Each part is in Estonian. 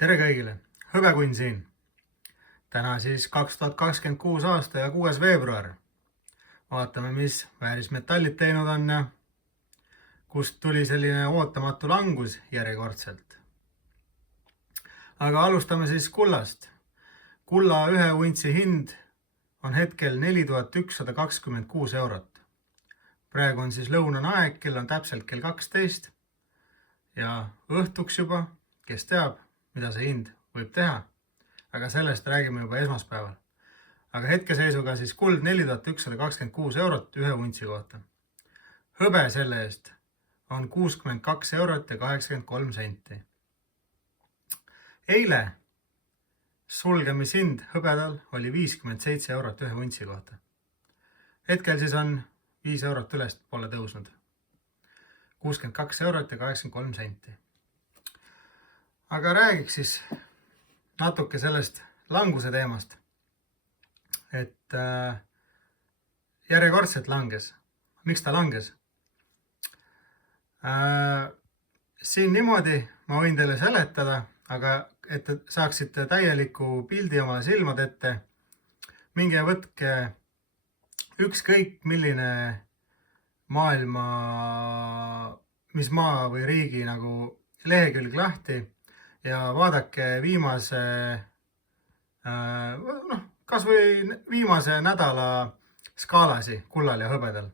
Tere kõigile! Hõbekunn siin. Täna siis 2026 aasta ja 6. veebruar. Vaatame, mis väärismetallid teinud on ja kust tuli selline ootamatu langus järjekordselt. Aga alustame siis kullast. Kulla 1 untsi hind on hetkel 4126 eurot. Praegu on siis lõunane aeg, kell on täpselt kell 12 ja õhtuks juba, kes teab, mida see hind võib teha, aga sellest räägime juba esmaspäeval. Aga hetkeseisuga siis kuld 4126 eurot 1 untsi kohta. Hõbe selle eest on 62 eurot ja 83 senti. Eile sulgemishind hõbedal oli 57 eurot 1 untsi kohta. Hetkel siis on 5 eurot ülest pole tõusnud. 62 eurot ja 83 senti. Aga räägiks siis natuke sellest languse teemast, et järjekordselt langes. Miks ta langes? Siin niimoodi ma võin teile seletada, aga et te saaksite täieliku pildi oma silmad ette, minge võtke ükskõik milline mis maa või riigi nagu lehekülg lahti ja vaadake kas või viimase nädala skaalasi kullal ja hõbedal.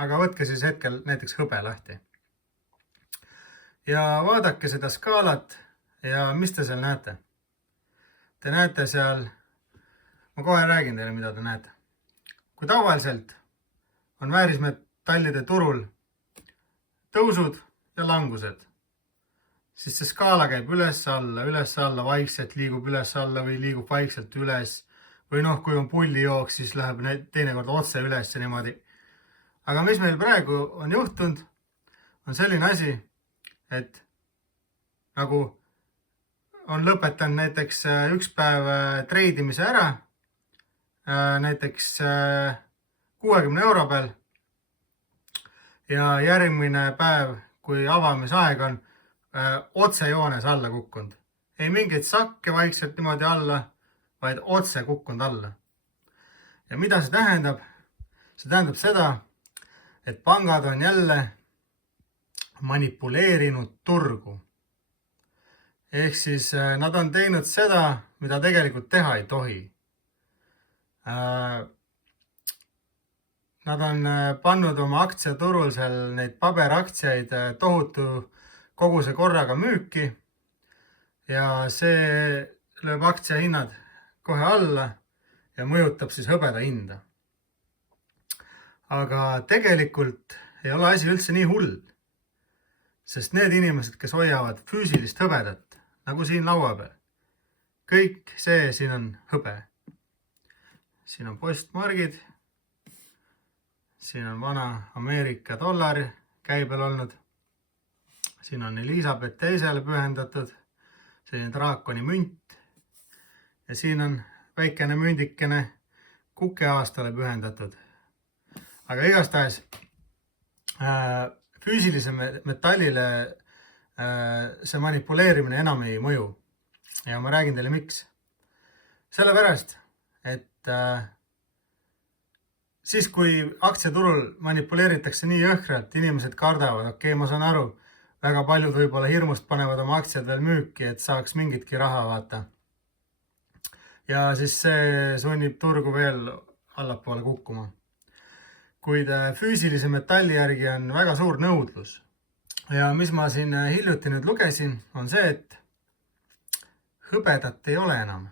Aga võtke siis hetkel näiteks hõbe lahti. Ja vaadake seda skaalat ja mis te seal näete? Te näete seal, ma kohe räägin teile, mida te näete. Kui tavaliselt on väärismetallide turul tõusud ja langused, siis see skaala käib üles-alla, vaikselt liigub üles-alla või liigub vaikselt üles. Või kui on pullijooks, siis läheb teinekord otse üles ja niimoodi. Aga mis meil praegu on juhtunud, on selline asi, et nagu on lõpetanud näiteks üks päev treidimise ära, näiteks 60 euro peal ja järgmine päev, kui avamisaeg on, otsejoones alla kukkunud. Ei mingeid sakke vaikselt niimoodi alla, vaid otse kukkunud alla. Ja mida see tähendab? See tähendab seda, et pangad on jälle manipuleerinud turgu. Ehk siis nad on teinud seda, mida tegelikult teha ei tohi. Nad on pannud oma aktsiaturul seal neid paberaktsiaid tohutu koguse korraga müüki ja see lööb aktsiahinnad kohe alla ja mõjutab siis hõbeda hinda. Aga tegelikult ei ole asi üldse nii hull, sest need inimesed, kes hoiavad füüsilist hõbedat, nagu siin laua peal, kõik see siin on hõbe. Siin on postmargid, siin on vana Ameerika dollar käibel olnud, siin on Elizabeth teisele pühendatud, selline draakoni münt ja siin on väikene mündikene kukeaastale pühendatud. Aga igastahes füüsilise metallile see manipuleerimine enam ei mõju. Ja ma räägin teile miks. Sellepärast, et siis kui aktsiaturul manipuleeritakse nii jõhkralt, inimesed kardavad, ma saan aru, väga paljud võib-olla hirmust panevad oma aktsiad veel müüki, et saaks mingitki raha vaata. Ja siis see sunnib turgu veel allapoole kukkuma. Kuid füüsilise metalli järgi on väga suur nõudlus. Ja mis ma siin hiljuti nüüd lugesin, on see, et hõbedat ei ole enam.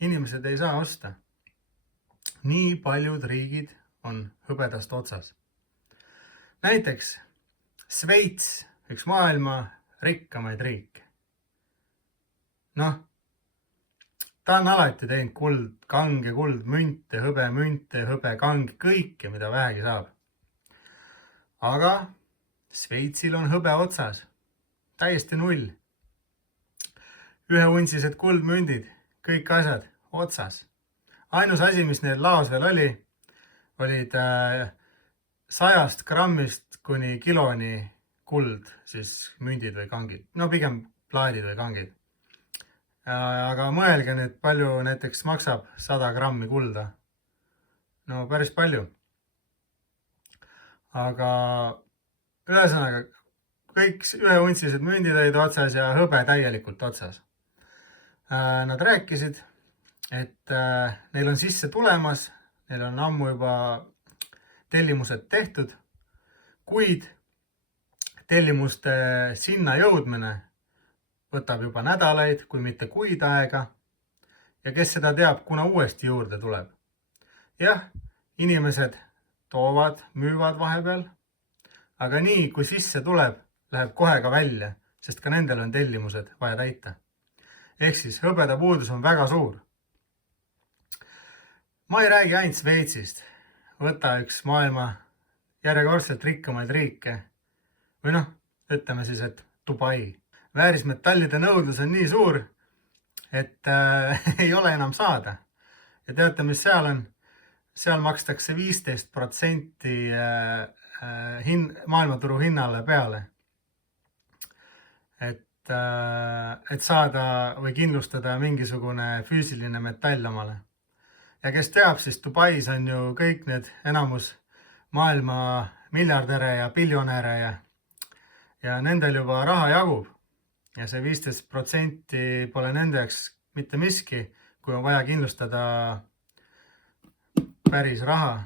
Inimesed ei saa osta. Nii paljud riigid on hõbedast otsas. Näiteks Sveits, üks maailma rikkamaid riike. Ta on alati teinud kange kuldmünte, hõbekange, kõike, mida vähegi saab. Aga Sveitsil on hõbe otsas. Täiesti null. 1 untsised kuldmündid, kõik asjad otsas. Ainus asi, mis neil laos veel olid 100 grammist kuni kiloni kuld, siis mündid või kangid. Pigem plaadid või kangid. Aga mõelge nüüd, palju näiteks maksab 100 grammi kulda. No päris palju. Aga ühesõnaga, kõik üheuntsilised mündid olid otsas ja hõbe täielikult otsas. Nad rääkisid, et neil on sisse tulemas, neil on ammu juba tellimused tehtud, kuid tellimuste sinna jõudmine võtab juba nädalaid, kui mitte kuid aega. Ja kes seda teab, kuna uuesti juurde tuleb. Jah, inimesed toovad, müüvad vahepeal, aga nii, kui sisse tuleb, läheb kohe ka välja, sest ka nendel on tellimused vaja täita. Ehk siis hõbeda puudus on väga suur. Ma ei räägi ainult Šveitsist. Võta üks maailma järjekordselt rikkamaid riike. Või noh, ütleme siis, et Dubai. Väärismetallide nõudlus on nii suur, et ei ole enam saada. Ja teate, mis seal on? Seal makstakse 15% maailmaturu hinnale peale. Et saada või kindlustada mingisugune füüsiline metall omale. Ja kes teab, siis Dubais on ju kõik need enamus maailma miljardäre ja biljonäre ja nendel juba raha jagub. Ja see 15% pole nendeks mitte miski, kui on vaja kindlustada päris raha,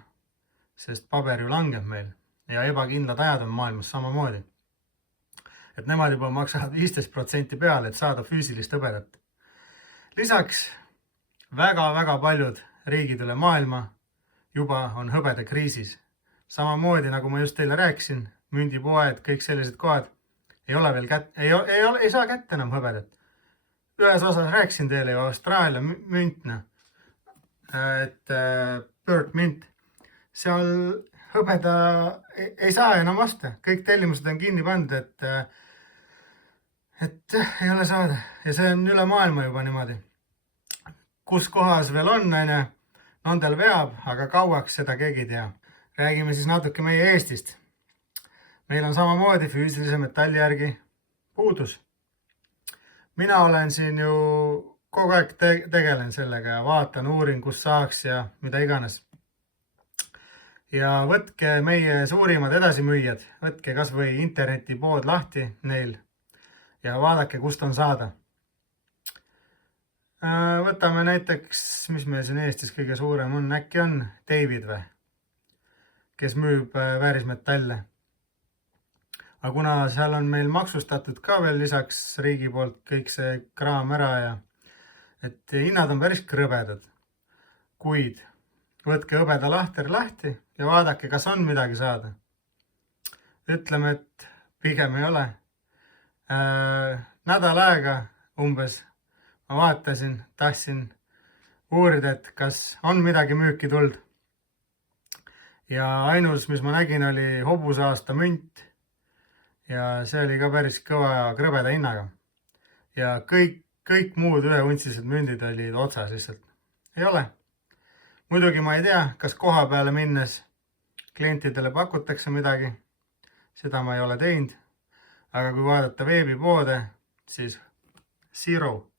sest paber ju langeb meil ja ebakindlad ajad on maailmas samamoodi. Et nemad juba maksavad 15% peale, et saada füüsilist hõbedat. Lisaks väga-väga paljud riigid üle maailma juba on hõbeda kriisis. Samamoodi, nagu ma just teile rääkisin, mündipoed, kõik sellised kohad ei ole veel ei saa kätte enam hõbedat. Ühes osas rääkisin teile ju Austraalia müntna, et Bird Mint, seal hõbeda ei saa enam osta. Kõik tellimused on kinni pandud, et ei ole saada. Ja see on üle maailma juba niimoodi. Kus kohas veel on, nendel veab, aga kauaks seda keegi ei tea. Räägime siis natuke meie Eestist. Meil on samamoodi füüsilise metalli järgi puudus. Mina olen siin ju kogu aeg tegelen sellega ja vaatan, uurin, kus saaks ja mida iganes. Ja võtke meie suurimad edasimüüjad, võtke kas või internetipood lahti neil ja vaadake, kust on saada. Võtame näiteks, mis meil siin Eestis kõige suurem on, äkki on David või, kes müüb väärismetalle. Aga kuna seal on meil maksustatud ka veel lisaks riigi poolt kõik see kraam ära ja et hinnad on päris krõbedad, kuid võtke hõbeda lahter lahti ja vaadake, kas on midagi saada. Ütleme, et pigem ei ole. Nädal aega umbes ma vaatasin, tahtsin uurida, et kas on midagi müüki tulnud. Ja ainus, mis ma nägin, oli hobusaasta münt. Ja see oli ka päris kõva krõbeda hinnaga. Ja kõik muud üheuntsilised mündid olid otsas lihtsalt. Ei ole. Muidugi ma ei tea, kas koha peale minnes klientidele pakutakse midagi. Seda ma ei ole teinud. Aga kui vaadata veebipoode, siis zero.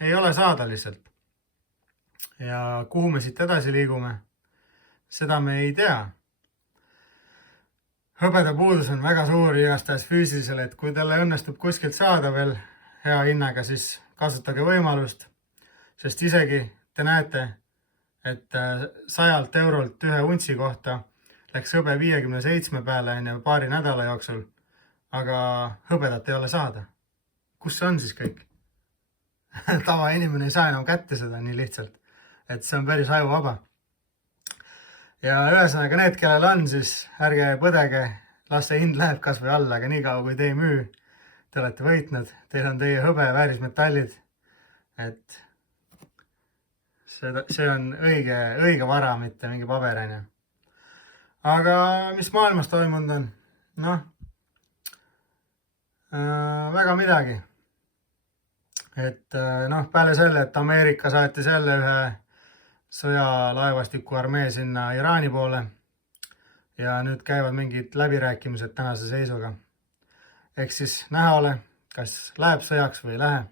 Ei ole saada lihtsalt. Ja kuhu me siit edasi liigume, seda me ei tea. Hõbeda puudus on väga suur igastahes füüsilisele, et kui talle õnnestub kuskilt saada veel hea hinnaga, siis kasutage võimalust. Sest isegi te näete, et 100 eurolt ühe untsi kohta läks hõbe 57 peale paari nädala jooksul, aga hõbedat ei ole saada. Kus see on siis kõik? Tavainimene ei saa enam kätte seda nii lihtsalt, et see on päris ajuvaba. Ja ühesõnaga need, kellel on, siis ärge põdege, las see hind läheb kas või alla, aga nii kaua kui te ei müü, te olete võitnud, teil on teie hõbe väärismetallid, et see on õige vara, mitte mingi paberine. Aga mis maailmas toimunud on? Väga midagi. Et peale selle, et Ameerika saatis jälle ühe sõjalaevastiku armee sinna Iraani poole ja nüüd käivad mingid läbirääkimised tänase seisuga. Ehk siis näha ole, kas läheb sõjaks või ei lähe.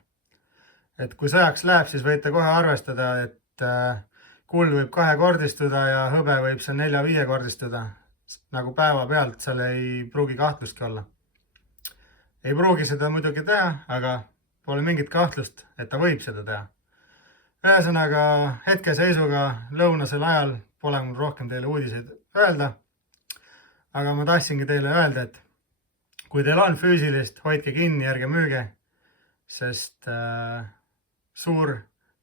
et kui sõjaks läheb, siis võite kohe arvestada, et kuld võib kahekordistuda ja hõbe võib seal 4-5-kordistuda. Nagu päevapealt, seal ei pruugi kahtlustki olla. Ei pruugi seda muidugi teha, aga pole mingit kahtlust, et ta võib seda teha. Ühesõnaga, hetkeseisuga lõunasel ajal pole mul rohkem teile uudiseid öelda. Aga ma tahtsingi teile öelda, et kui teil on füüsilist, hoidke kinni, ärge müüge, sest suur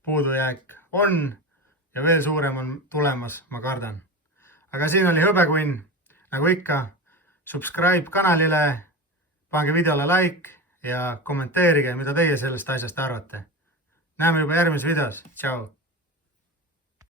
puudujääk on ja veel suurem on tulemas, ma kardan. Aga siin oli hõbekunn, nagu ikka, subscribe kanalile, pange videole like ja kommenteerige, mida teie sellest asjast arvate. Näeme juba järgmises videos. Tšau!